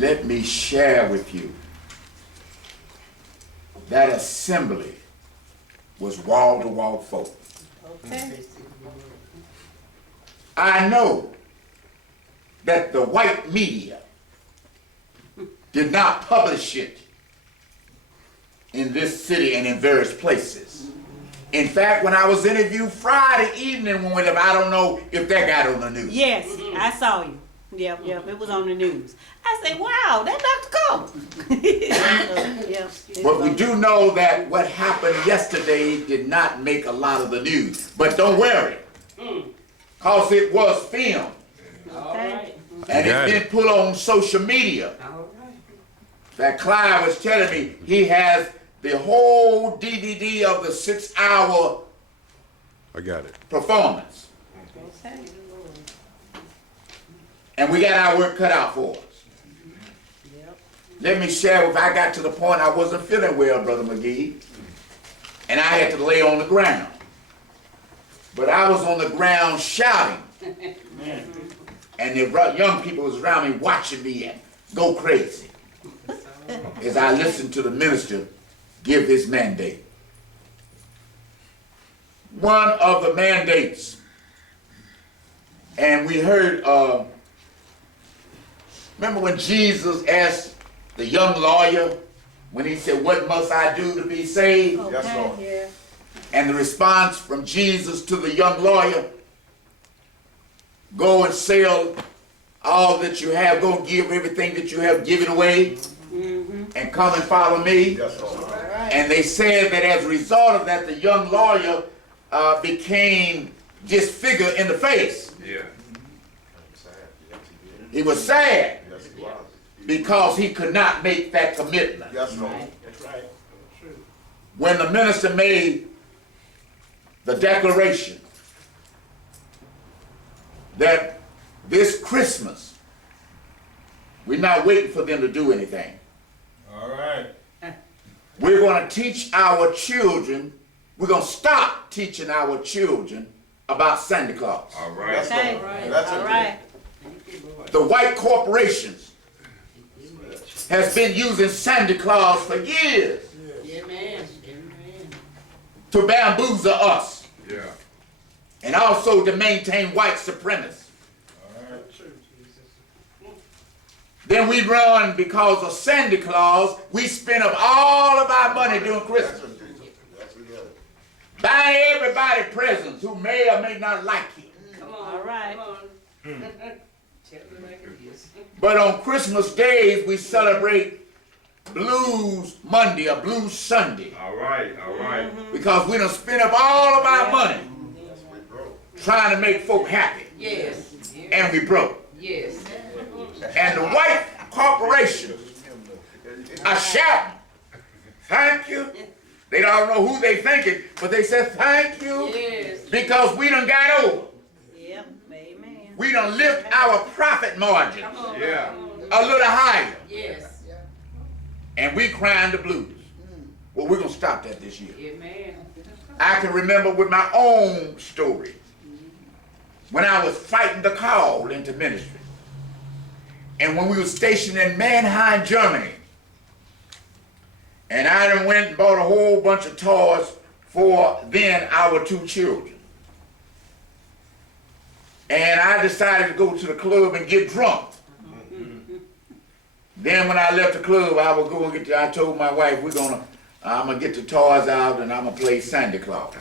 let me share with you that assembly was wall-to-wall folk. Okay. I know that the white media did not publish it in this city and in various places. In fact, when I was interviewed Friday evening when we left, I don't know if that got on the news. Yes, I saw you. Yep, it was on the news. I said, wow, that's Dr. Cobble. Yep, But we do know that what happened yesterday did not make a lot of the news. But don't worry, because it was filmed. Okay. And it's been put on social media. That Clyde was telling me he has the whole DVD of the 6-hour I got it. performance. Okay. And we got our work cut out for us. Yep. Let me share, if I got to the point I wasn't feeling well, Brother McGee, and I had to lay on the ground. But I was on the ground shouting. And the young people was around me watching me and go crazy as I listened to the minister give his mandate. One of the mandates, and we heard, remember when Jesus asked the young lawyer, when he said, what must I do to be saved? Okay. Yes, Lord. Yeah. And the response from Jesus to the young lawyer, go and sell all that you have, go and give everything that you have given away, and come and follow me. Yes, Lord. And they said that as a result of that, the young lawyer became disfigured in the face. Yeah. He was sad Yes, he was. because he could not make that commitment. Yes, Lord. That's right. True. When the minister made the declaration that this Christmas, we're not waiting for them to do anything. All right. We're going to teach our children, we're going to stop teaching our children about Santa Claus. All right. That's Okay. all. That's All it. right. The white corporations has been using Santa Claus for years Amen. to bamboozle us Yeah. and also to maintain white supremacy. All right. True. Then we run because of Santa Claus. We spend up all of our money during Christmas, Yes, we got it. buying everybody presents who may or may not like it. Come on. All right. Come on. Tell me like it is. But on Christmas days, we celebrate Blues Monday or Blues Sunday All right. All right. because we done spend up all of our money Yes, we broke. trying to make folk happy, Yes. and we broke. Yes. And the white corporations are shouting, thank you. They don't know who they thinking, but they said thank you Yes. because we done got over. Yep. Amen. We done lift our profit margin Come on. Yeah. a little higher, Yes. and we crying the blues. Well, we're going to stop that this year. Amen. I can remember with my own story when I was fighting the call into ministry. And when we were stationed in Mannheim, Germany, and I done went and bought a whole bunch of toys for then our 2 children. And I decided to go to the club and get drunk. Then when I left the club, I would go and get I told my wife, I'm gonna get the toys out and I'm gonna play Santa Claus.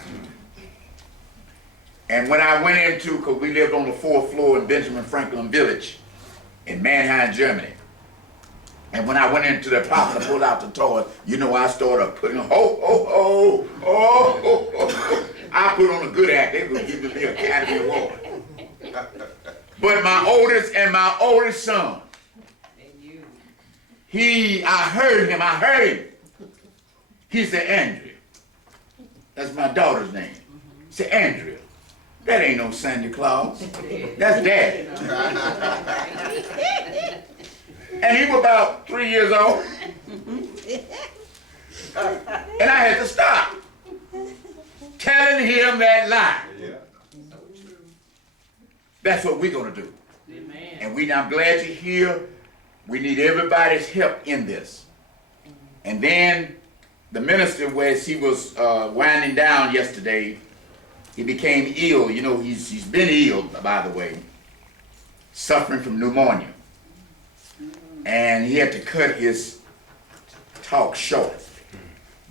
And when I went into, because we lived on the 4th floor in Benjamin Franklin Village in Mannheim, Germany. And when I went into the apartment to pull out the toys, you know, I started putting, I put on a good act. They were giving me an Academy Award. But my oldest son, And you. I heard him. He said, Andrea. That's my daughter's name. He said, Andrea, that ain't no Santa Claus. That's Daddy. And he was about 3 years old. And I had to stop telling him that lie. Yeah. That's what we're going to do. Amen. And I'm glad you're here We need everybody's help in this. And then the minister, as he was winding down yesterday, he became ill. You know, he's been ill, by the way, suffering from pneumonia. And he had to cut his talk short.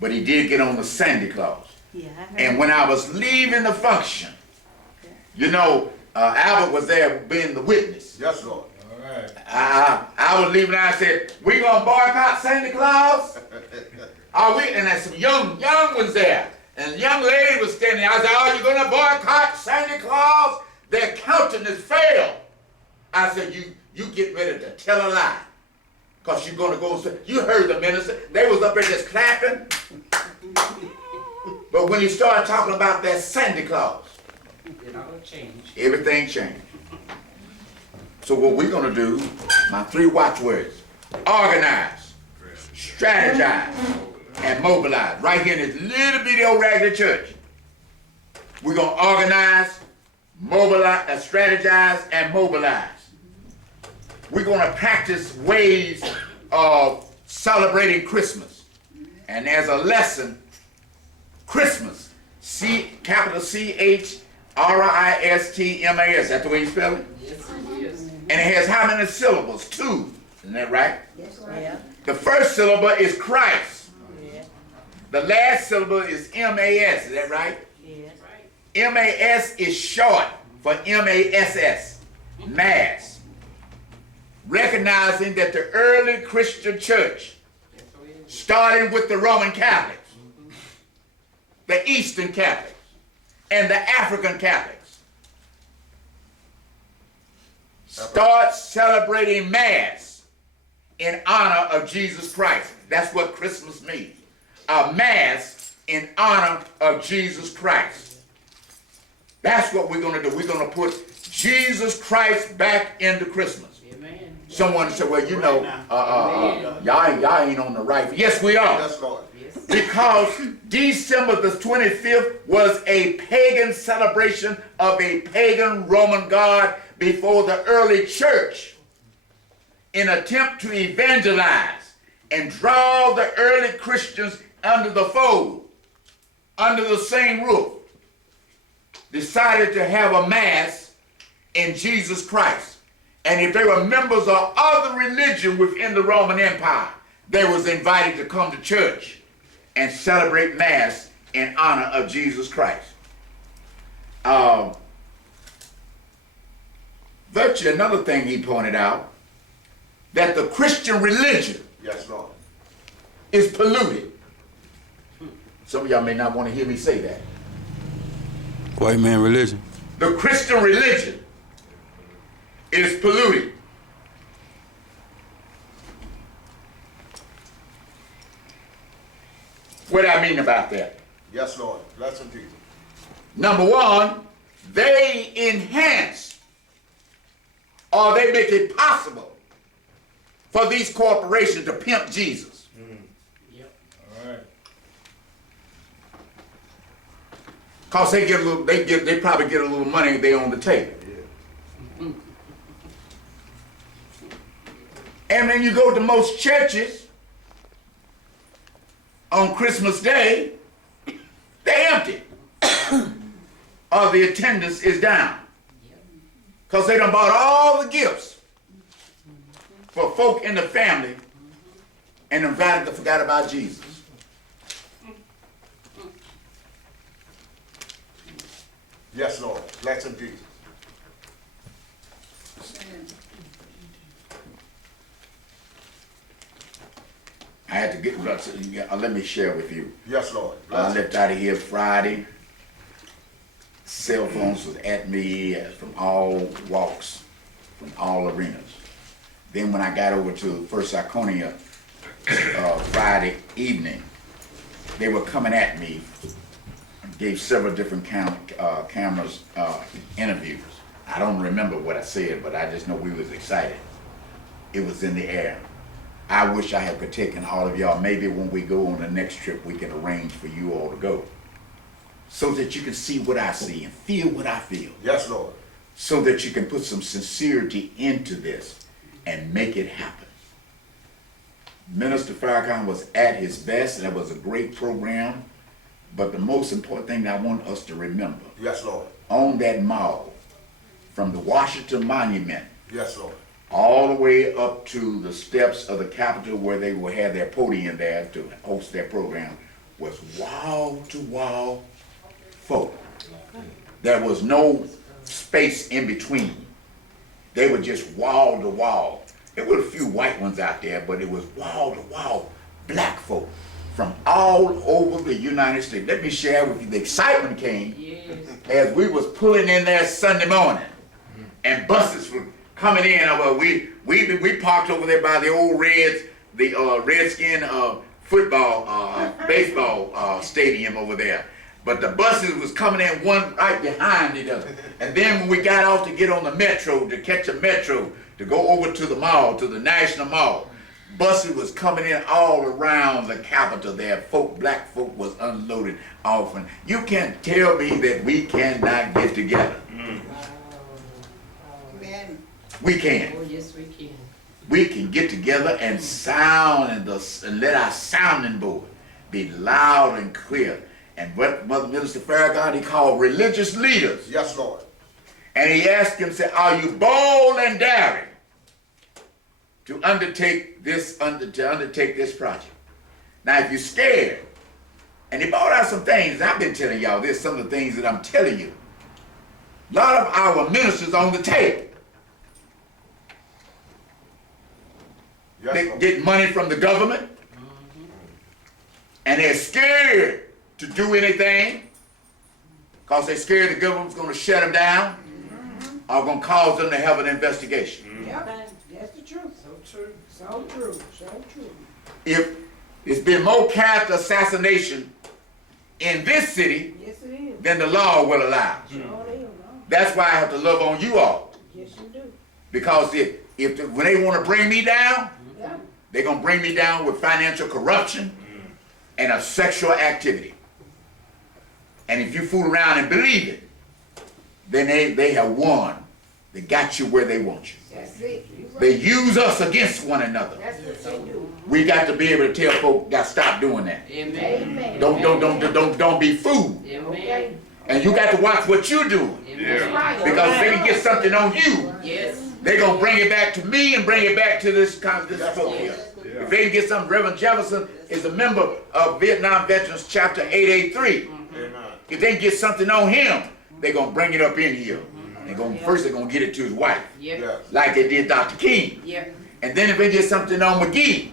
But he did get on the Santa Claus. Yeah, I heard. And when I was leaving the function, you know, Albert was there being the witness. Yes, Lord. All right. I was leaving and I said, we gonna boycott Santa Claus? Are we? And there's some young ones there. And the young lady was standing there. I said, are you gonna boycott Santa Claus? Their countenance failed. I said, you get ready to tell a lie. Because you're gonna go, you heard the minister. They was up there just clapping. But when you started talking about that Santa Claus, It all changed. everything changed. So what we're gonna do, my 3 watchwords: organize, strategize, and mobilize. Right here in this little bitty old raggedy church. We're gonna organize, mobilize, strategize, and mobilize. We're gonna practice ways of celebrating Christmas. And as a lesson, Christmas, capital C-H-R-I-S-T-M-A-S. That's the way you spell it? Yes, it is. And it has how many syllables? 2. Isn't that right? Yeah. The first syllable is Christ. Yeah. The last syllable is M-A-S. Is that right? Yeah. M-A-S is short for M-A-S-S. Mass. Recognizing that the early Christian church, That's the way it is. starting with the Roman Catholics, the Eastern Catholics, and the African Catholics, start celebrating Mass in honor of Jesus Christ. That's what Christmas means. A Mass in honor of Jesus Christ. That's what we're going to do. We're going to put Jesus Christ back into Christmas. Amen. Someone said, well, you know, y'all ain't on the right. Yes, we are. Yes, Lord. Yes. Because December the 25th was a pagan celebration of a pagan Roman god before the early church, in attempt to evangelize and draw the early Christians under the fold, under the same roof, decided to have a Mass in Jesus Christ. And if they were members of other religion within the Roman Empire, they was invited to come to church and celebrate Mass in honor of Jesus Christ. Virtue, another thing he pointed out, that the Christian religion Yes, Lord. is polluted. Some of y'all may not want to hear me say that. White man religion. The Christian religion is polluted. What do I mean about that? Yes, Lord. Bless him, Jesus. Number one, they enhance or they make it possible for these corporations to pimp Jesus. Yep. All right. Cause they get a little, they probably get a little money if they on the table. And when you go to most churches on Christmas Day, they're empty. Or the attendance is down. Because they done bought all the gifts for folk in the family and invited to forget about Jesus. Yes, Lord. Bless him, Jesus. I had to get, let me share with you. Yes, Lord. I Bless him. left out of here Friday. Cell phones was at me from all walks, from all arenas. Then when I got over to First Iconia Friday evening, they were coming at me. Gave several different cameras interviews. I don't remember what I said, but I just know we was excited. It was in the air. I wish I had taken all of y'all. Maybe when we go on the next trip, we can arrange for you all to go, so that you can see what I see and feel what I feel, Yes, Lord. so that you can put some sincerity into this and make it happen. Minister Farrakhan was at his best, and it was a great program. But the most important thing that I want us to remember, Yes, Lord. on that mall, from the Washington Monument, Yes, Lord. all the way up to the steps of the Capitol where they will have their podium there to host their program, was wall-to-wall folk. There was no space in between. They were just wall-to-wall. There were a few white ones out there, but it was wall-to-wall black folk from all over the United States. Let me share with you, the excitement came Yes. as we was pulling in there Sunday morning, and buses were coming in. Well, we parked over there by the old Reds, the Redskin football, baseball stadium over there. But the buses was coming in one right behind the other. And then when we got off to get on the metro, to catch a metro, to go over to the mall, to the National Mall, buses was coming in all around the Capitol there. Black folk was unloaded often. You can't tell me that we cannot get together. We can. Oh, yes, we can. We can get together and sound and let our sounding board be loud and clear. And what Mother Minister Farrakhan, he called religious leaders. Yes, Lord. And he asked him, said, are you bold and daring to undertake this project? Now, if you're scared, and he brought out some things, I've been telling y'all this, some of the things that I'm telling you. A lot of our ministers on the table. Yes, They Lord. get money from the government, and they're scared to do anything because they're scared the government's going to shut them down or going to cause them to have an investigation. Yep, that's the truth. So true. So true, so true. If it's been more character assassination in this city Yes, it is. than the law will allow. Sure is, no. That's why I have to love on you all, Yes, you do. because when they want to bring me down, Yeah. they're going to bring me down with financial corruption and a sexual activity. And if you fool around and believe it, then they have won. They got you where they want you. That's it. You right. They use us against one another. That's what they do. We got to be able to tell folk, got to stop doing that. Amen. Amen. Don't be fooled. Amen. Okay. And you got to watch what you're doing, Amen. Right. because if they can get something on you, Yes. they're gonna bring it back to me and bring it back to this folk here. If they can get something, Reverend Jefferson is a member of Vietnam Veterans Chapter 883. Amen. If they can get something on him, they're gonna bring it up in here. First they're gonna get it to his wife, Yep. Yes. like they did Dr. King. Yep. And then if they get something on McGee,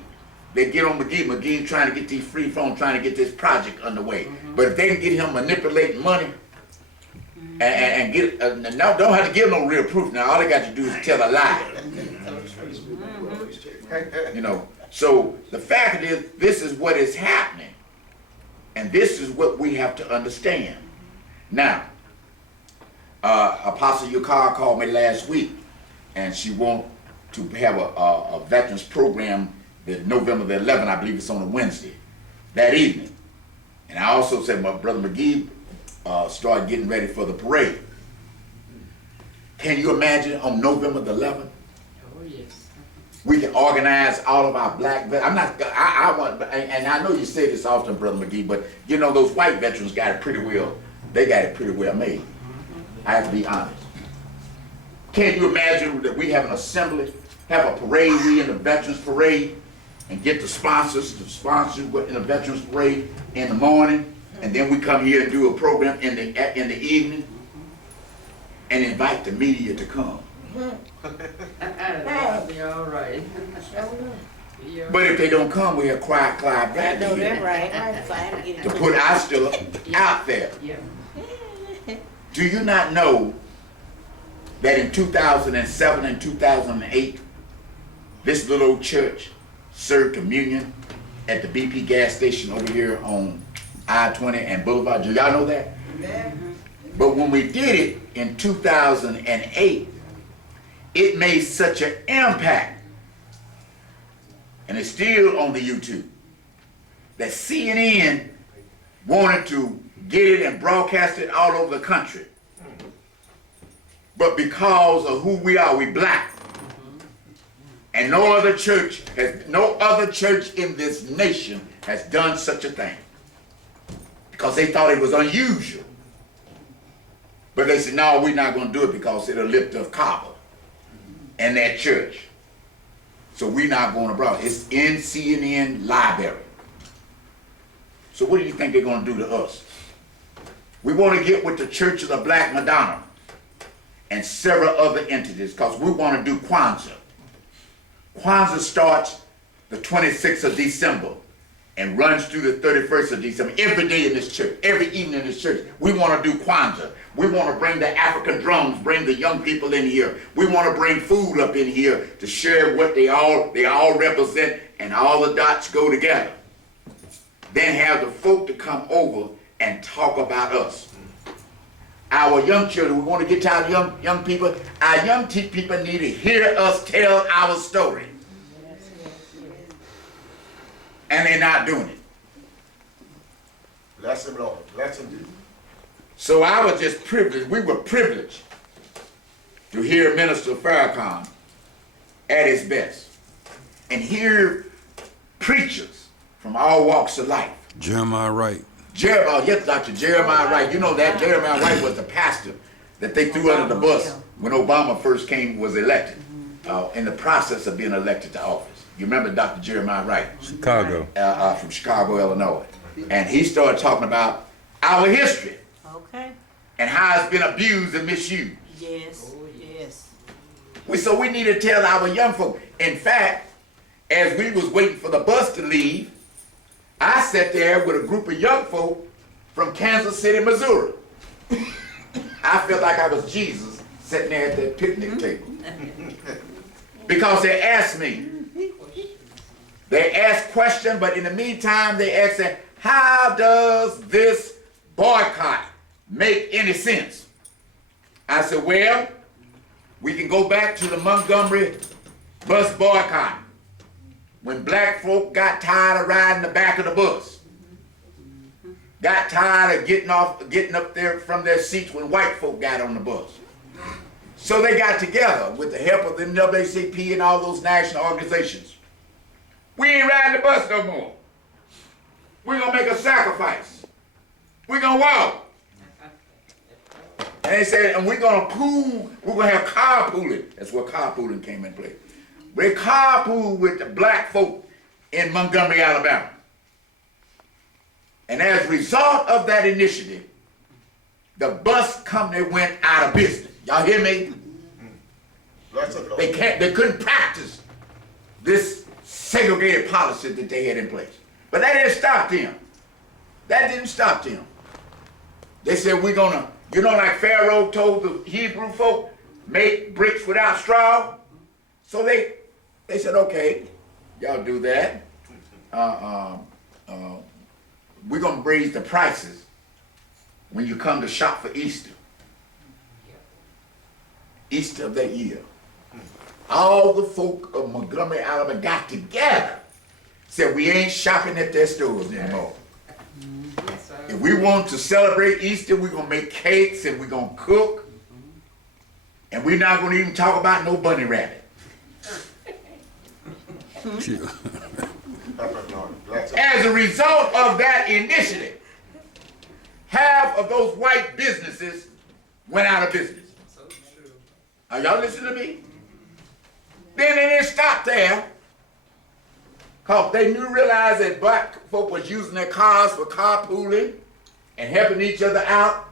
they get on McGee. McGee trying to get these free phones, trying to get this project underway. But if they can get him manipulating money and get, no, don't have to give no real proof. Now all they got to do is tell a lie. You know. So the fact is, this is what is happening, and this is what we have to understand. Now, Apostle Yukar called me last week, and she wants to have a veterans program that November the 11th, I believe it's on a Wednesday, that evening. And I also said my brother McGee started getting ready for the parade. Can you imagine on November the 11th? Oh, yes. We can organize all of our black veterans. I want, and I know you say this often, Brother McGee, but you know those white veterans got it pretty well. They got it pretty well made. I have to be honest. Can you imagine that we have an assembly, have a parade, we in the Veterans Parade, and get the sponsors in the Veterans Parade in the morning, and then we come here and do a program in the evening, and invite the media to come. That'll be all right. Yeah. But if they don't come, we have Clyde I back know here that right. So I had to get it to to put our still out there. Yep. Do you not know that in 2007 and 2008, this little old church served communion at the BP gas station over here on I-20 and Boulevard? Do y'all know that? But when we did it in 2008, it made such an impact, and it's still on the YouTube, that CNN wanted to get it and broadcast it all over the country. But because of who we are, we black. And no other church in this nation has done such a thing. Because they thought it was unusual. But they said, no, we're not going to do it because it'll lift up Cobble and that church. So we're not going abroad. It's in CNN library. So what do you think they're going to do to us? We want to get with the Church of the Black Madonna and several other entities because we want to do Kwanzaa. Kwanzaa starts the 26th of December and runs through the 31st of December. Every day in this church, every evening in this church, we want to do Kwanzaa. We want to bring the African drums, bring the young people in here. We want to bring food up in here to share what they all represent, and all the dots go together. Then have the folk to come over and talk about us. Our young children, we want to get to our young people. Our young people need to hear us tell our story. And they're not doing it. Bless him, Lord. Bless him. So I was just privileged. We were privileged to hear Minister Farrakhan at his best and hear preachers from all walks of life. Jeremiah Wright. Yes, Dr. Jeremiah Wright. You know that Jeremiah Wright was the pastor that they threw under the bus when Obama first was elected, in the process of being elected to office. You remember Dr. Jeremiah Wright? Chicago. From Chicago, Illinois. And he started talking about our history Okay. and how it's been abused and misused. Yes. Yes. So we need to tell our young folk. In fact, as we was waiting for the bus to leave, I sat there with a group of young folk from Kansas City, Missouri. I felt like I was Jesus sitting there at that picnic table. Because they asked me. They asked questions, but in the meantime, they asked, how does this boycott make any sense? I said, well, we can go back to the Montgomery bus boycott. When black folk got tired of riding the back of the bus, got tired of getting up there from their seats when white folk got on the bus. So they got together with the help of the NAACP and all those national organizations. We ain't riding the bus no more. We're gonna make a sacrifice. We're gonna walk. And they said, and we're gonna have carpooling. That's where carpooling came in play. We carpool with the black folk in Montgomery, Alabama. And as a result of that initiative, the bus company went out of business. Y'all hear me? They couldn't practice this segregated policy that they had in place. But that didn't stop them. That didn't stop them. They said, we're gonna, like Pharaoh told the Hebrew folk, make bricks without straw. So they said, okay, y'all do that. We're gonna raise the prices when you come to shop for Easter. Easter of that year. All the folk of Montgomery, Alabama got together, said we ain't shopping at their stores anymore. If we want to celebrate Easter, we're going to make cakes and we're going to cook. And we're not going to even talk about no bunny rabbit. As a result of that initiative, half of those white businesses went out of business. Are y'all listening to me? Then they didn't stop there, because they realized that black folk was using their cars for carpooling and helping each other out.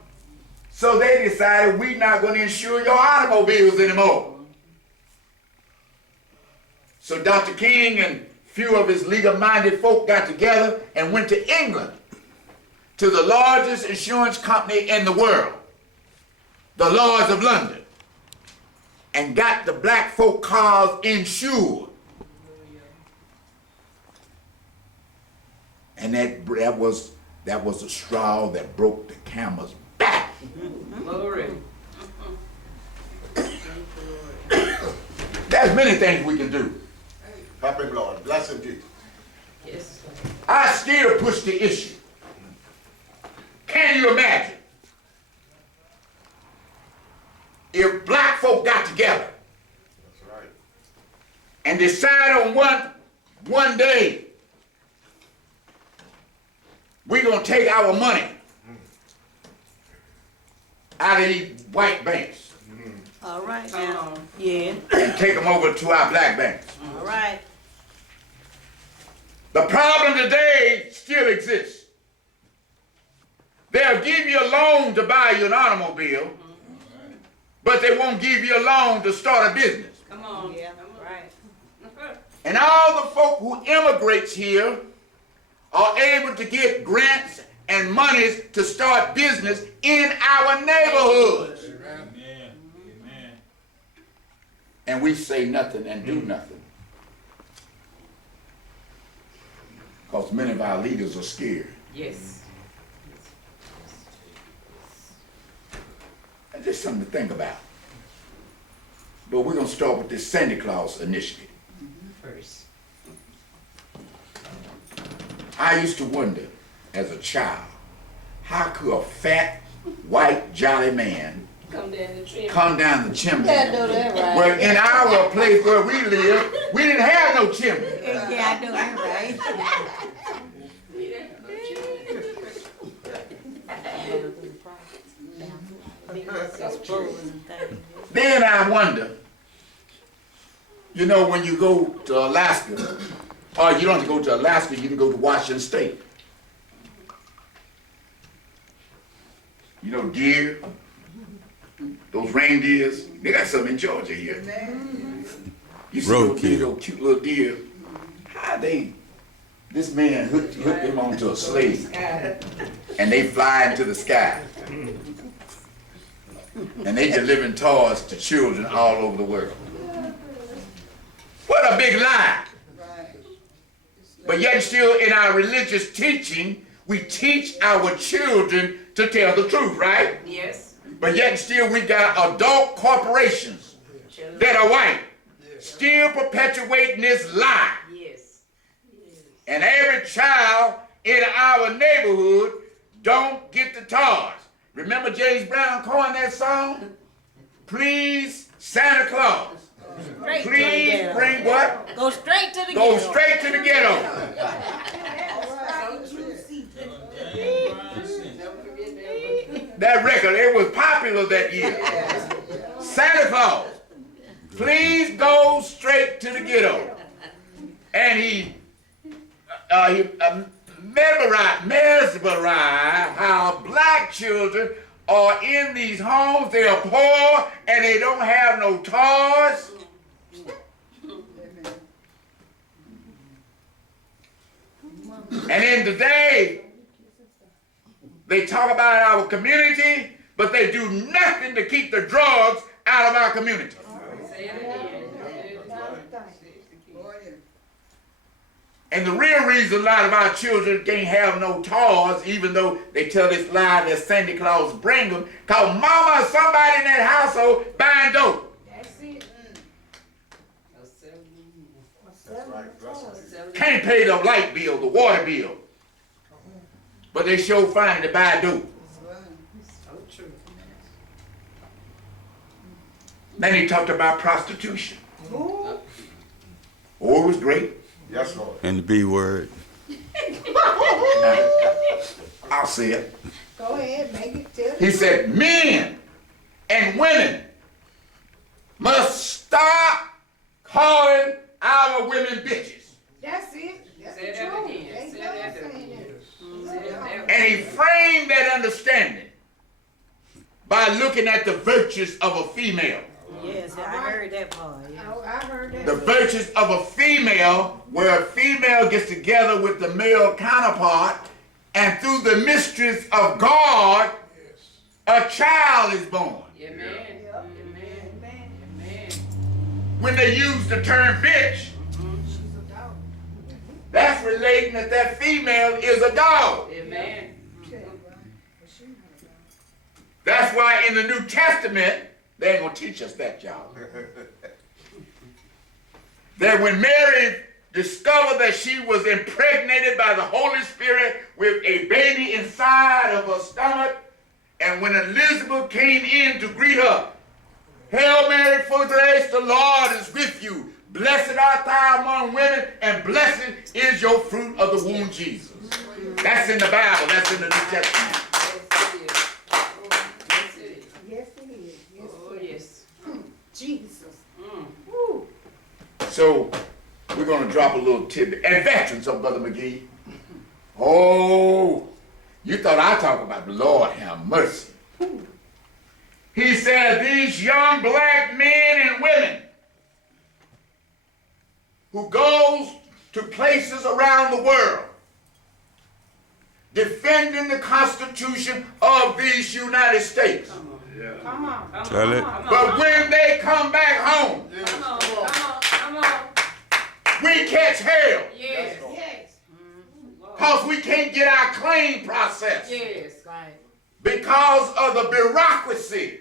So they decided, we're not going to insure your automobiles anymore. So Dr. King and a few of his legal-minded folk got together and went to England, to the largest insurance company in the world, the Lloyd's of London, and got the black folk cars insured. And that was the straw that broke the camel's back. Glory. There's many things we can do. Help him, Lord. Bless him, Jesus. Yes. I still push the issue. Can you imagine if black folk got together That's right. and decide on one day we're going to take our money out of these white banks All right Come now. on. Yeah. and take them over to our black banks. All right. The problem today still exists. They'll give you a loan to buy you an automobile, but they won't give you a loan to start a business. Come on. Yeah. Come on. Right. And all the folk who immigrates here are able to get grants and monies to start business in our neighborhoods. Amen. Amen. And we say nothing and do nothing. Because many of our leaders are scared. Yes. And just something to think about. But we're going to start with this Santa Claus initiative. First. I used to wonder as a child, how could a fat, white, jolly man Come down the tree. come down the chimney? Yeah, I know that right. Well, in our place where we live, we didn't have no chimney. Yeah, I know that right. Then I wonder, you know, when you go to Alaska, or you don't have to go to Alaska, you can go to Washington State. You know, deer, those reindeers, they got some in Georgia here. You see those deer, those cute little deer, how this man hooked them onto a sled, and they fly into the sky. And they delivering toys to children all over the world. What a big lie. But yet still in our religious teaching, we teach our children to tell the truth, right? Yes. But yet still we got adult corporations that are white still perpetuating this lie. Yes. And every child in our neighborhood don't get the toys. Remember James Brown coined that song? Please, Santa Claus. Straight to the Please ghetto. bring what? Go straight to the Go ghetto. straight to the ghetto. Never forget that. That record, it was popular that year. Santa Claus, please go straight to the ghetto. And he mesmerized how black children are in these homes. They are poor and they don't have no toys. And then today, they talk about our community, but they do nothing to keep the drugs out of our community. Say it again. And the real reason a lot of our children can't have no toys, even though they tell this lie that Santa Claus bring them, because mama or somebody in that household buying dope. That's it. That's right. Blessing. Can't pay the light bill, the water bill. But they sure finding to buy dope. So true. Then he talked about prostitution. Ooh. Oh, it was great. Yes, Lord. And the B word. I'll say it. Go ahead, make it tell He said, men and women must stop calling our women bitches. That's it. That's Say the that truth. again. Ain't Say God that saying again. that? Say that. And he framed that understanding by looking at the virtues of a female. Yes, I heard that part. Yeah. Oh, I heard that. The virtues of a female, where a female gets together with the male counterpart, and through the mysteries of God, a child is born. Amen. Amen. Amen. When they use the term bitch, that's relating that female is a dog. Amen. That's why in the New Testament, they ain't gonna teach us that, y'all. That when Mary discovered that she was impregnated by the Holy Spirit with a baby inside of her stomach, and when Elizabeth came in to greet her, Hail Mary, full of grace, the Lord is with you. Blessed art thou among women, and blessed is your fruit of the womb, Jesus. That's in the Bible. That's in the New Testament. Yes, it is. Yes, it is. Yes, Oh, it is. yes. Jesus. Mm. Woo. So we're going to drop a little tidbit. And veterans of Brother McGee. Oh, you thought I talk about the Lord have mercy. He said these young black men and women who goes to places around the world defending the Constitution of these United States. Come on. Tell it. But when they come back home, Come on, come on. we catch hell Yes. Yes. because we can't get our claim processed Yes. because of the bureaucracy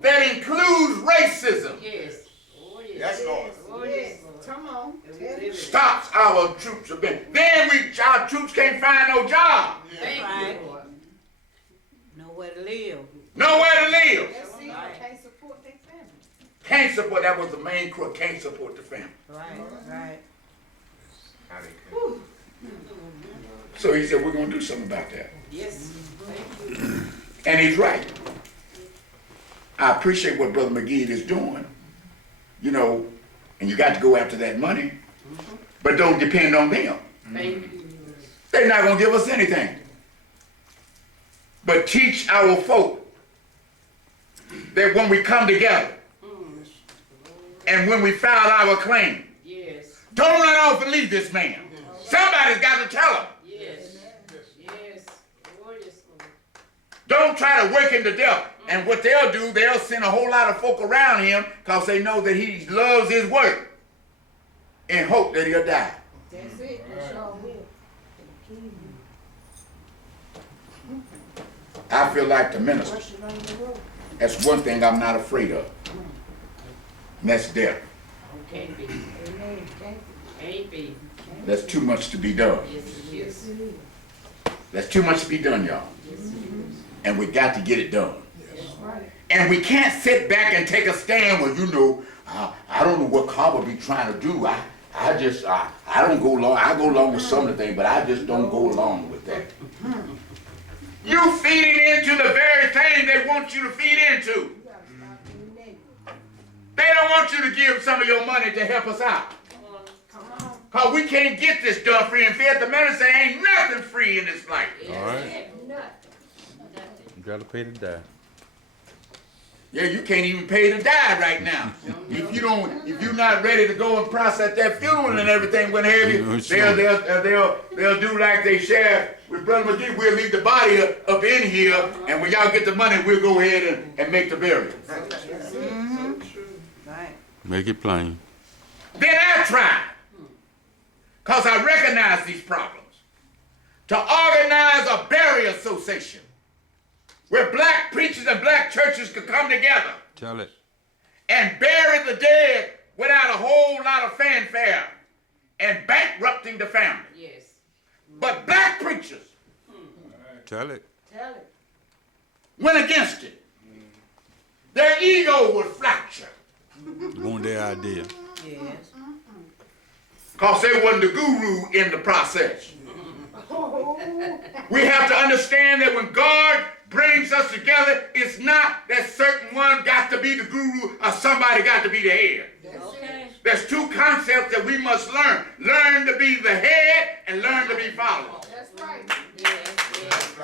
that includes racism. Yes. Oh, yes. Yes, Lord. Oh, Yes. yes, Lord. Come on. Tell me. Stops our troops from being. Then our troops can't find no job, Thank Right. you, Lord. Nowhere to live. nowhere to live. That's it. Can't support their family. Can't support. That was the main crook. Can't support the family. Right. So he said, we're going to do something about that. Yes. Thank you. And he's right. I appreciate what Brother McGee is doing, you know, and you got to go after that money, but don't depend on them. Thank you. They're not going to give us anything. But teach our folk that when we come together and when we file our claim, Yes. don't run off and leave this man. Somebody's got to tell him. Yes. Yes. Oh, yes, Lord. Don't try to work him to death. And what they'll do, they'll send a whole lot of folk around him because they know that he loves his work and hope that he'll die. That's it. That's all will. I feel like the minister. Rush it on the road. That's one thing I'm not afraid of. And that's death. Can't be. Amen. Thank you. Can't be. That's too much to be done. Yes, it Yes, is. it is. That's too much to be done, y'all. And we got to get it done. That's right. And we can't sit back and take a stand when, you know, I don't know what Cobble be trying to do. I don't go along. I go along with some of the things, but I just don't go along with that. You feeding into the very thing they want you to feed into. You gotta stop being negative. They don't want you to give some of your money to help us out. Come on. Because we can't get this done free and fair. The minister say ain't nothing free in this life. All right. Nothing. You gotta pay to die. Yeah, you can't even pay to die right now. If you're not ready to go and process that funeral and everything, what have you, No, sure. they'll do like they share with Brother McGee. We'll leave the body up in here, and when y'all get the money, we'll go ahead and make the burial. Right. Make it plain. Then I tried, because I recognize these problems, to organize a burial association where black preachers and black churches could come together Tell it. and bury the dead without a whole lot of fanfare and bankrupting the family. Yes. But black preachers Tell it. Tell it. went against it. Their ego was fractured Want their idea. Yes. because they wasn't the guru in the process. Oh, We have to understand that when God brings us together, it's not that certain one got to be the guru or somebody got to be the head. Okay. There's two concepts that we must learn. Learn to be the head and learn to be followed. that's right. Yes. Yes.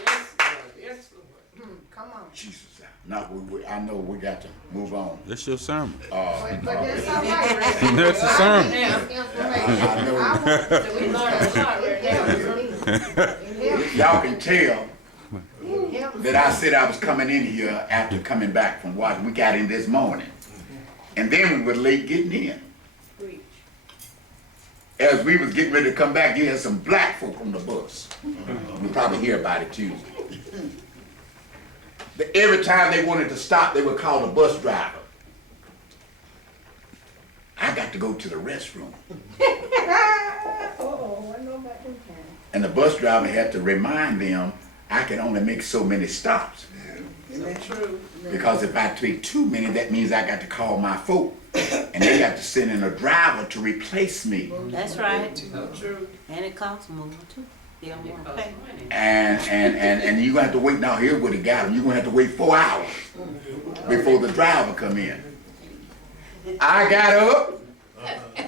Yes, Lord. Yes, Lord. Come on. Jesus, I know we got to move on. That's your sermon. But that's all right. That's the sermon. I know. So we learned a lot right now. Y'all can tell that I said I was coming in here after coming back from Washington. We got in this morning. And then we were late getting in. As we was getting ready to come back, you had some black folk on the bus. You'll probably hear about it Tuesday. Every time they wanted to stop, they would call the bus driver. I got to go to the restroom. Oh, I know about them kind. And the bus driver had to remind them, I can only make so many stops. Because if I take too many, that means I got to call my folk, and they got to send in a driver to replace me. That's right. And it costs more too. You don't want to pay. And you're gonna have to wait. Now here's what he got him. You're gonna have to wait 4 hours before the driver come in. I got up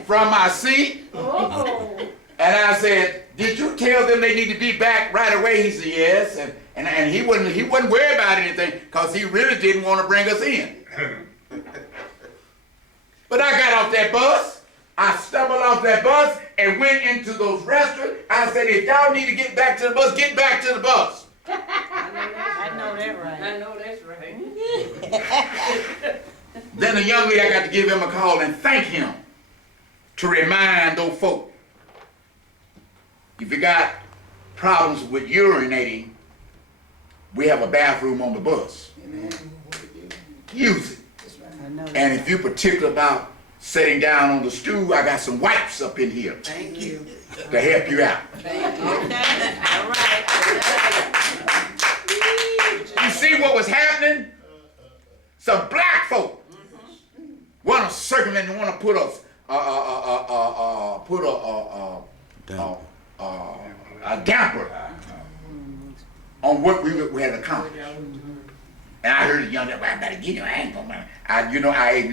from my seat and I said, "Did you tell them they need to be back right away?" He said, "Yes." And he wasn't worried about anything because he really didn't want to bring us in. But I got off that bus. I stumbled off that bus and went into those restaurants. I said, "If y'all need to get back to the bus, get back to the bus." I know that right. I know that's right. Then the young lady, I got to give him a call and thank him to remind those folk. If you got problems with urinating, we have a bathroom on the bus. Use it. I know that. And if you're particular about sitting down on the stool, I got some wipes up in here Thank you. to help you out. Okay, all right. You see what was happening? Some black folk want to circumvent and want to put a damper on what we had accomplished. And I heard a young lady, "Well, I better get you. I ain't gonna."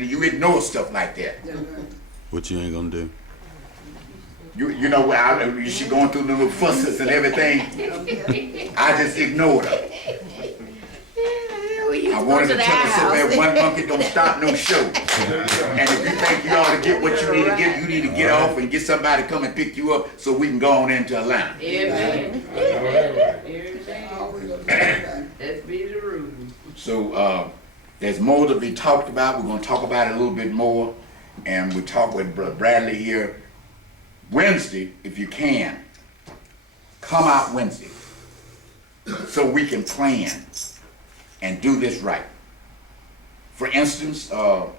You ignore stuff like that. What you ain't gonna do? You know, she going through the little fusses and everything. I just ignored her. I wanted to tell her so that one monkey don't stop no show. And if you think you ought to get what you need to get, you need to get off and get somebody to come and pick you up so we can go on into Atlanta. Amen. That's be the rule. So there's more to be talked about. We're going to talk about it a little bit more. And we talk with Brother Bradley here Wednesday, if you can. Come out Wednesday so we can plan and do this right. For instance, we're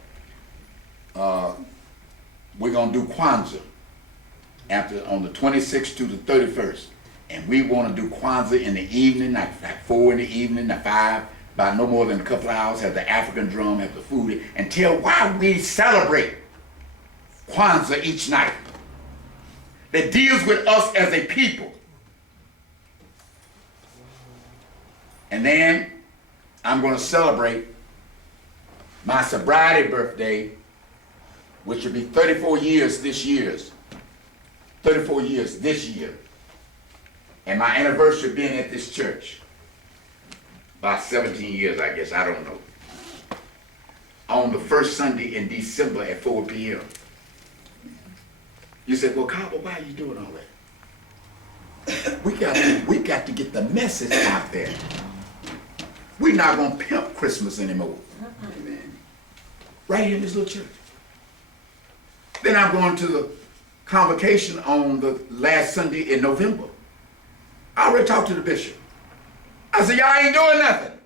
going to do Kwanzaa on the 26th to the 31st. And we want to do Kwanzaa in the evening, like 4 in the evening, like 5, by no more than a couple of hours, have the African drum, have the food, and tell why we celebrate Kwanzaa each night. That deals with us as a people. And then I'm going to celebrate my sobriety birthday, which will be 34 years this year. 34 years this year. And my anniversary being at this church. About 17 years, I guess, I don't know. On the first Sunday in December at 4 p.m. You said, "Well, Cobble, why are you doing all that?" We got to get the message out there. We're not going to pimp Christmas anymore. Amen. Right here in this little church. Then I'm going to the convocation on the last Sunday in November. I already talked to the bishop. I said, "Y'all ain't doing nothing.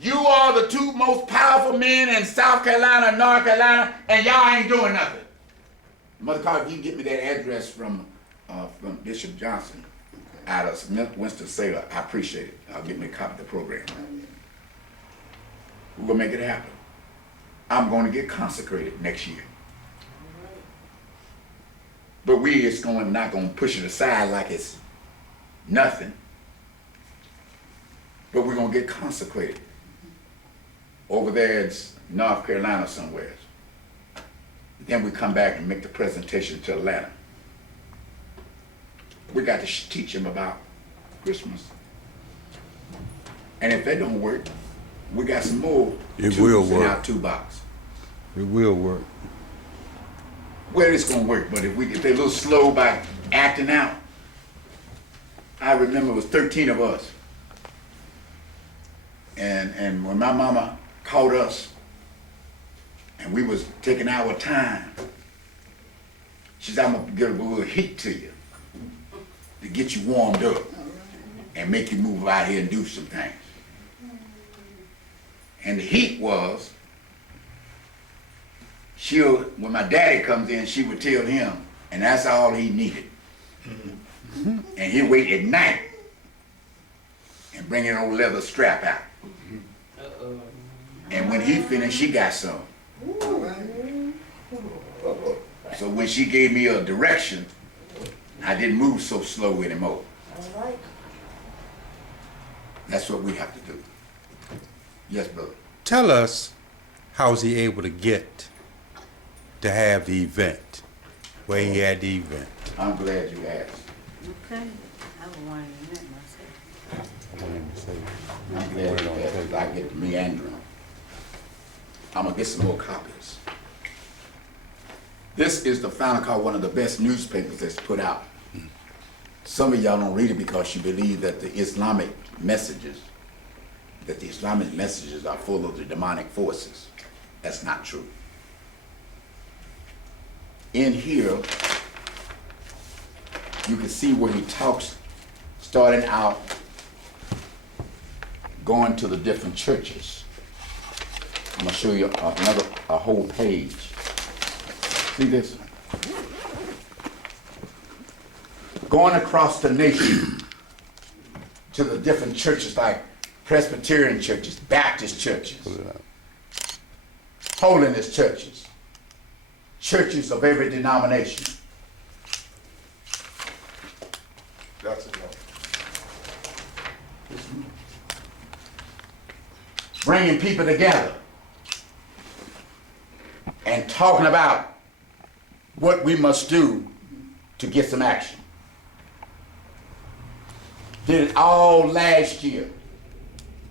You are the two most powerful men in South Carolina and North Carolina, and y'all ain't doing nothing." Mother Carter, if you can get me that address from Bishop Johnson out of Winston-Salem, I appreciate it. I'll get me a copy of the program. We're going to make it happen. I'm going to get consecrated next year. But not going to push it aside like it's nothing. But we're going to get consecrated over there in North Carolina somewhere. Then we come back and make the presentation to Atlanta. We got to teach them about Christmas. And if that don't work, we got some more tools in our toolbox. It will work. Well, it's gonna work, but if they're a little slow by acting out. I remember it was 13 of us. And when my mama caught us and we was taking our time, she said, "I'm gonna get a little heat to you to get you warmed up and make you move out here and do some things." And the heat was, when my daddy comes in, she would tell him, and that's all he needed. And he'd wait at night and and bringing an old leather strap out. And when he finished, she got some. So when she gave me a direction, I didn't move so slow anymore. All right. That's what we have to do. Yes, brother. Tell us, how was he able to get to have the event, where he had the event? I'm glad you asked. Okay. I was wondering that myself. I'm glad you asked, 'cause I get to meandering. I'm gonna get some more copies. This is the Final Call, one of the best newspapers that's put out. Some of y'all don't read it because you believe that the Islamic messages are full of the demonic forces. That's not true. In here, you can see where he talks, starting out, going to the different churches. I'm gonna show you a whole page. See this? Going across the nation to the different churches like Presbyterian churches, Baptist churches, holiness churches, churches of every denomination. That's enough. Bringing people together and talking about what we must do to get some action. Did it all last year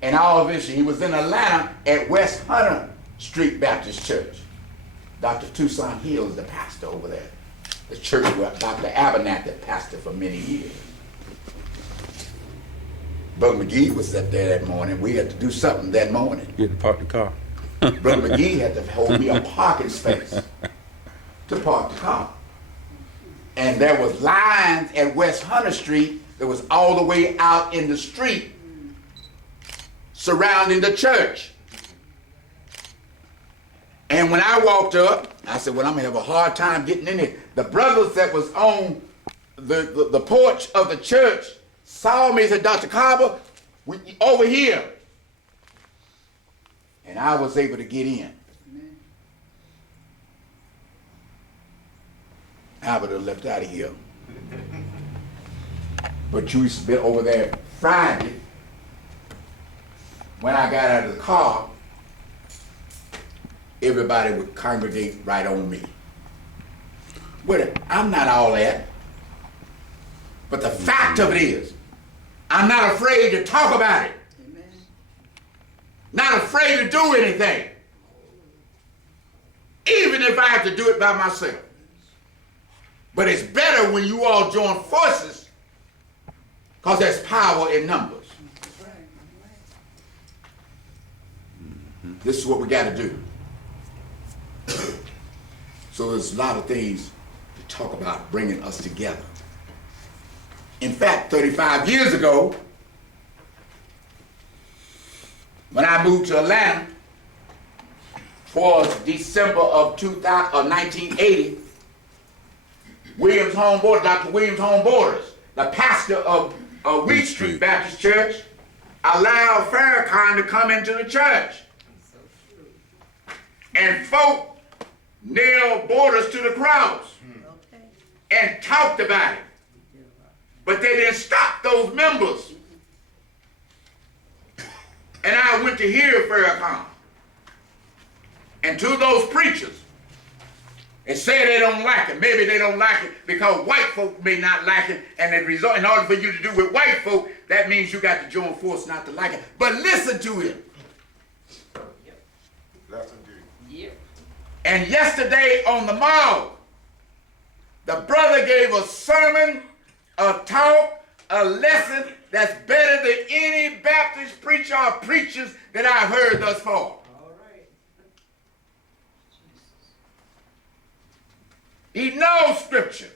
and all this year. He was in Atlanta at West Hunter Street Baptist Church. Dr. Tucson Hill is the pastor over there. The church where Dr. Abernathy pastored for many years. Brother McGee was up there that morning. We had to do something that morning. Get to park the car. Brother McGee had to hold me a parking space to park the car. And there was lines at West Hunter Street that was all the way out in the street surrounding the church. And when I walked up, I said, well, I'm gonna have a hard time getting in there. The brothers that was on the porch of the church saw me and said, Dr. Cobble, over here. And I was able to get in. I would have left out of here. But you used to be over there Friday. When I got out of the car, everybody would congregate right on me. Well, I'm not all that. But the fact of it is, I'm not afraid to talk about it. Not afraid to do anything. Even if I have to do it by myself. But it's better when you all join forces because there's power in numbers. This is what we got to do. So there's a lot of things to talk about bringing us together. In fact, 35 years ago, when I moved to Atlanta, towards December of 1980, Dr. Williams Home Borders, the pastor of Wheat Street Baptist Church, allowed Farrakhan to come into the church. And folk nailed borders to the cross and talked about it. But they didn't stop those members. And I went to hear Farrakhan. And to those preachers, and say they don't like it. Maybe they don't like it because white folk may not like it, and the result, in order for you to do with white folk, that means you got to join force not to like it. But listen to him. That's indeed. Yep. And yesterday on the mall, the brother gave a sermon, a talk, a lesson that's better than any Baptist preacher or preachers that I've heard thus far. He knows scripture.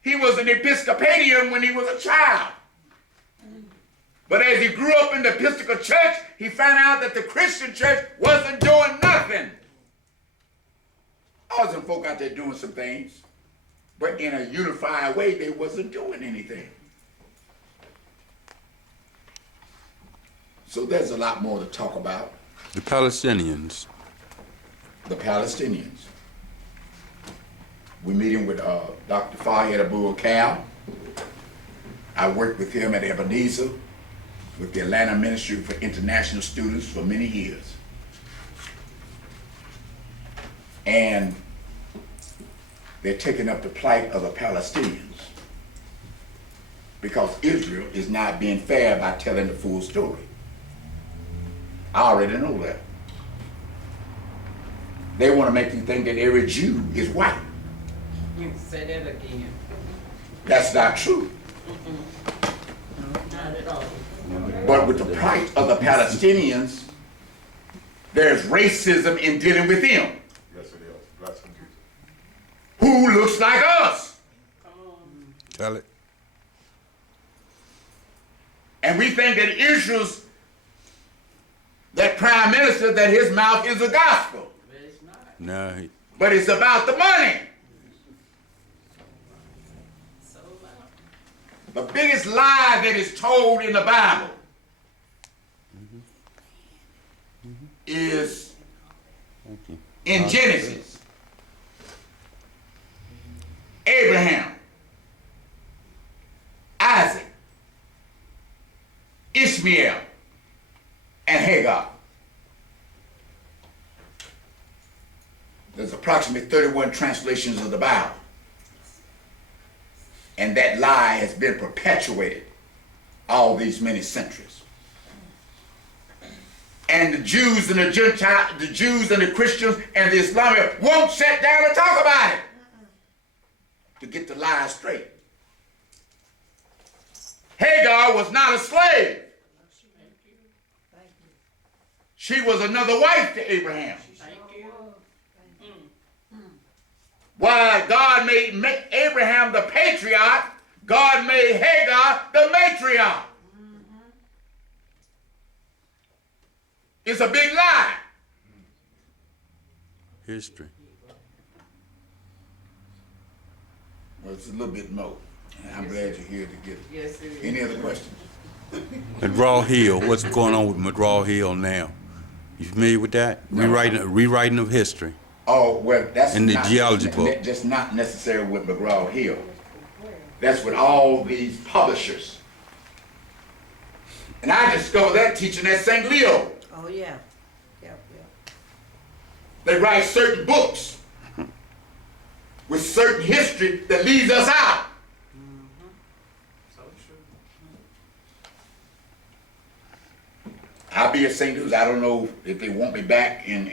He was an Episcopalian when he was a child. But as he grew up in the Episcopal church, he found out that the Christian church wasn't doing nothing. There was some folk out there doing some things, but in a unified way, they wasn't doing anything. So there's a lot more to talk about. The Palestinians. The Palestinians. We're meeting with Dr. Fahed Abu-Akal. I worked with him at Ebenezer, with the Atlanta Ministry for International Students for many years. And they're taking up the plight of the Palestinians because Israel is not being fair by telling the full story. I already know that. They want to make you think that every Jew is white. You say that again. That's not true. Not at all. But with the plight of the Palestinians, there's racism in dealing with them. Yes, it is. Blasphemy. Who looks like us? Tell it. And we think that Israel's, that prime minister, that his mouth is a gospel. But it's not. No, But it's about the money. So loud. The biggest lie that is told in the Bible is thank you. in Genesis. Abraham, Isaac, Ishmael, and Hagar. There's approximately 31 translations of the Bible. And that lie has been perpetuated all these many centuries. And the Jews and the Gentiles, the Jews and the Christians and the Islamic won't sit down and talk about it to get the lie straight. Hagar was not a slave. She was another wife to Abraham. Thank you. While God made Abraham the patriarch, God made Hagar the matriarch. It's a big lie. History. Well, it's a little bit more. And I'm glad you're here to get it. Yes, it is. Any other questions? McGraw-Hill. What's going on with McGraw-Hill now? You familiar with that? No. Rewriting of history. Oh, well, that's In the not, geology book. just not necessarily with McGraw-Hill. That's with all these publishers. And I discovered that teaching at St. Leo. Oh, yeah. Yep, yep. They write certain books with certain history that leaves us out. So true. I'll be at St. Louis. I don't know if they want me back in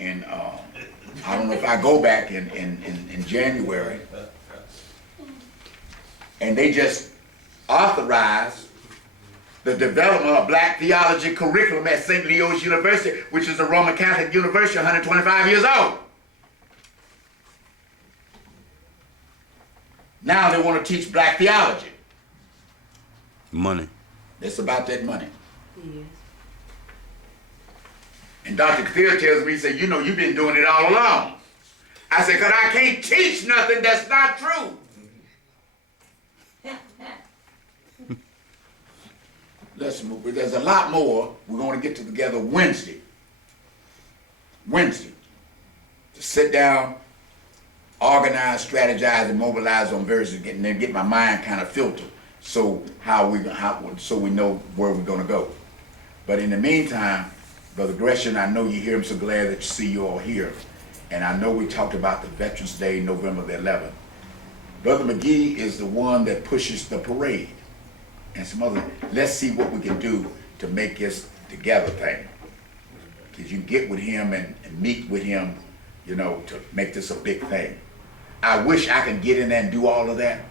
I don't know if I go back in January. And they just authorized the development of black theology curriculum at St. Leo's University, which is a Roman Catholic university, 125 years old. Now they want to teach black theology. Money. It's about that money. Yes. And Dr. Kathir tells me, he said, you know, you've been doing it all along. I said, because I can't teach nothing that's not true. Listen, there's a lot more. We're going to get together Wednesday. To sit down, organize, strategize, and mobilize on various, and then get my mind kind of filtered so so we know where we're going to go. But in the meantime, Brother Gresham, I know you're here. I'm so glad that you see you all here. And I know we talked about the Veterans Day, November the 11th. Brother McGee is the one that pushes the parade. And some other, let's see what we can do to make this together thing. Because you get with him and meet with him, you know, to make this a big thing. I wish I could get in there and do all of that,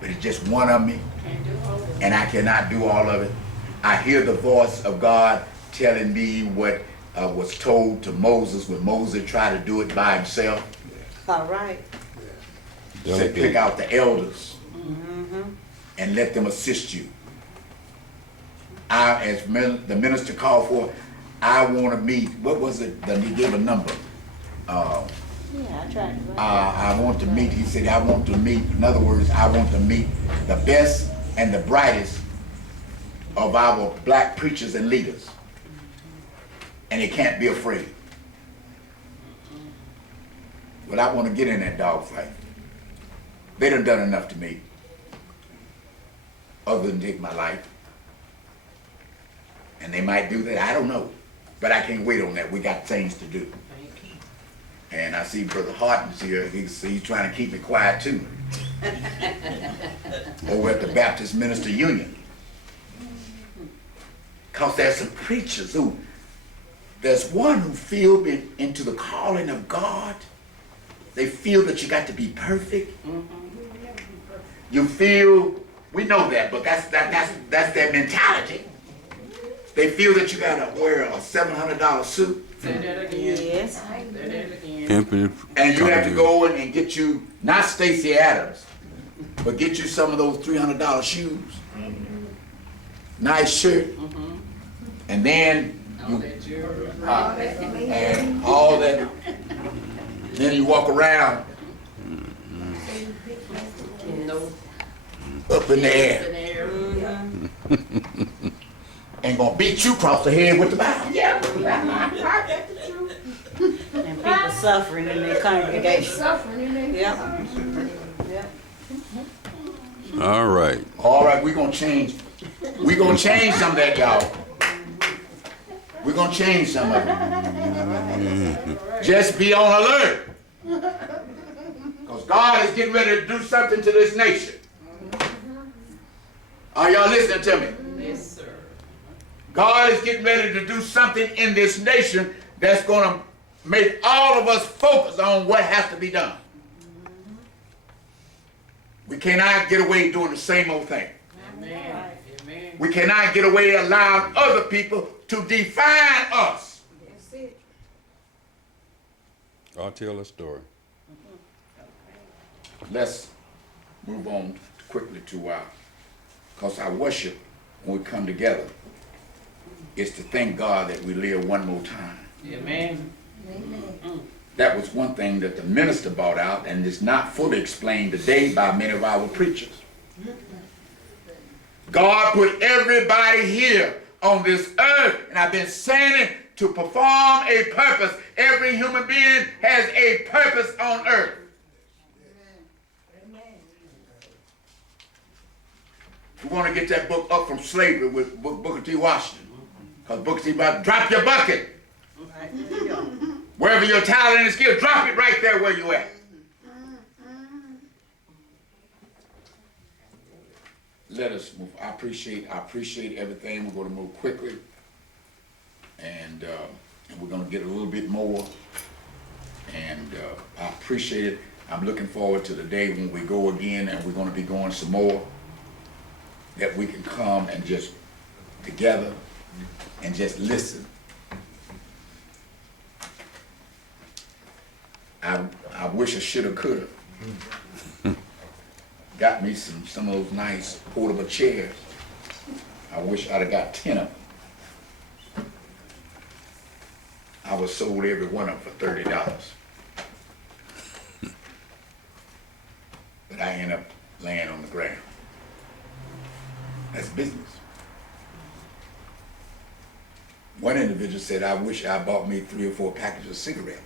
but it's just one of me, Can't do all of it. and I cannot do all of it. I hear the voice of God telling me what was told to Moses when Moses tried to do it by himself. All right. Said, pick out the elders and let them assist you. As the minister called for, I want to meet, what was it that he gave a number? Yeah, I tried to. I want to meet, he said, I want to meet, in other words, I want to meet the best and the brightest of our black preachers and leaders. and they can't be afraid. But I want to get in that dog fight. They done enough to me, other than take my life. And they might do that, I don't know. But I can't wait on that. We got things to do. And I see Brother Harton's here. He's trying to keep me quiet too. Over at the Baptist Minister Union. Because there's some preachers who, there's one who feel into the calling of God. They feel that you got to be perfect. You feel, we know that, but that's their mentality. They feel that you gotta wear a $700 suit. Say that again. Yes. Say that again. Pimping And you have to go in and get you, not Stacey Adams, but get you some of those $300 shoes. Nice shirt. And then All that jewelry. and all that. Then you walk around No. up in the air In there. and gonna beat you across the head with the Bible. Yeah, that's the truth. And people suffering in their They congregation. suffering in their Yeah. Yeah. All right. All right, we're gonna change. We're gonna change some of that, y'all. We're gonna change some of it. Just be on alert. Because God is getting ready to do something to this nation. Are y'all listening to me? Yes, sir. God is getting ready to do something in this nation that's gonna make all of us focus on what has to be done. We cannot get away doing the same old thing. Amen. Amen. We cannot get away allowing other people to define us. That's it. I'll tell a story. Let's move on quickly to because our worship, when we come together, is to thank God that we live one more time. Amen. That was one thing that the minister brought out, and is not fully explained today by many of our preachers. God put everybody here on this earth, and I've been saying it, to perform a purpose. Every human being has a purpose on earth. We want to get that book Up from Slavery with Booker T. Washington. Because Booker T. about drop your bucket. Wherever your talent and skill, drop it right there where you at. Let us move. I appreciate everything. We're going to move quickly. And we're going to get a little bit more. And I appreciate it. I'm looking forward to the day when we go again, and we're going to be going some more. That we can come and just together and just listen. I wish I shoulda, coulda. Got me some of those nice portable chairs. I wish I'd have got 10 of them. I was sold every one of them for $30. But I end up laying on the ground. That's business. One individual said, I wish I bought me 3 or 4 packages of cigarettes.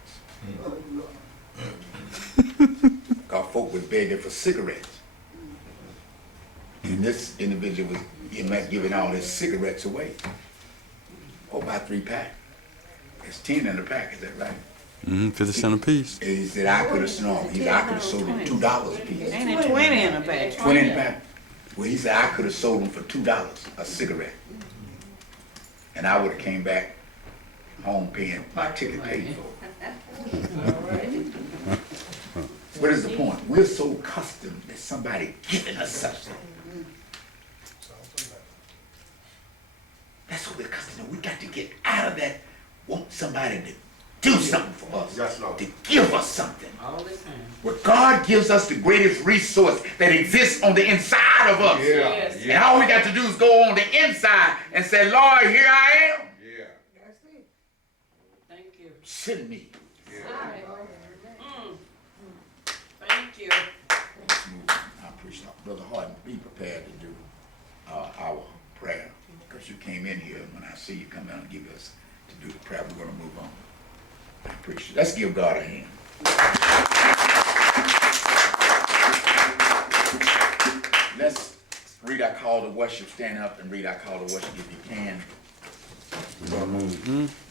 Because folk was begging for cigarettes. And this individual was giving all his cigarettes away. Oh, buy 3 packs. It's 10 in a pack, is that right? 50 cents a piece. And he said, I could have sold them $2 a piece. Ain't it 20 in a bag? 20 in a pack. Well, he said, I could have sold them for $2 a cigarette. And I would have came back home paying my ticket paid for. What is the point? We're so accustomed that somebody giving us something. That's what we're accustomed to. We got to get out of that, want somebody to do something for us, Yes, Lord. to give us something. All the time. Where God gives us the greatest resource that exists on the inside of us. Yes. And all we got to do is go on the inside and say, Lord, here I am. Yeah. That's it. Thank you. Send me. Thank you. I appreciate it. Brother Harden, be prepared to do our prayer. Because you came in here, and when I see you come out and give us to do the prayer. We're gonna move on. I appreciate it. Let's give God a hand. Let's read our call to worship. Stand up and read our call to worship if you can. We're gonna move.